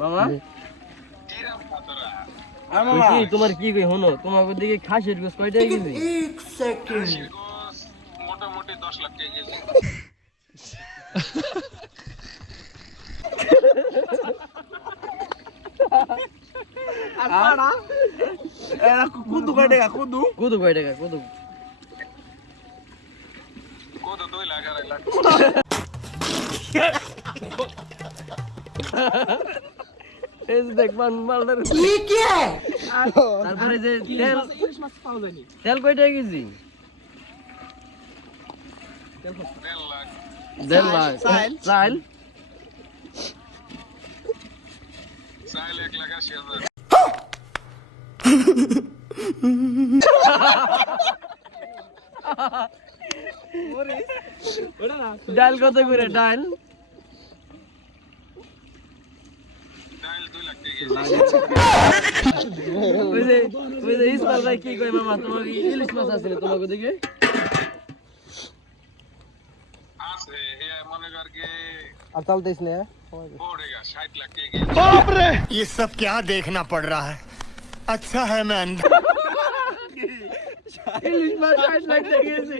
মামা কিরাম খাতরা আর মামা কি তোমার কি কই হনো তোমাকে দিকে খাসির গোস কয়টা কেজি শিরগোস মোটামুটি 10 লাখ টাকা কেজি আর পাড়া এরা কুদু কয়টা কুদু কুদু কয় টাকা কুদু কত 2 লাখ আর 1 লাখ এই যে দেখবান মালদার কি কি তারপরে যে তেল ইলিশ মাছ পাওয়া যায়নি তেল কয় টাকা কেজি 1.5 লাখ 1.5 লাখ চাল চাইল 1 লাখ 80,000 ওটা না ডাল কত করে ডাল ডাল 2 লাখ টাকা কেজি ওই যে ইসমাইল ভাই কি কয় মামা তোমাকে ইলিশ মাছ আছে তোমাকে দিকে আছে হে মনে কর के আর চলতেছ না पड़ेगा 60 लाख टाका केजी ये सब क्या देखना पड़ रहा है अच्छा है मैं अंधा ইলিশ মাছ 60 লাখ টাকা কেজি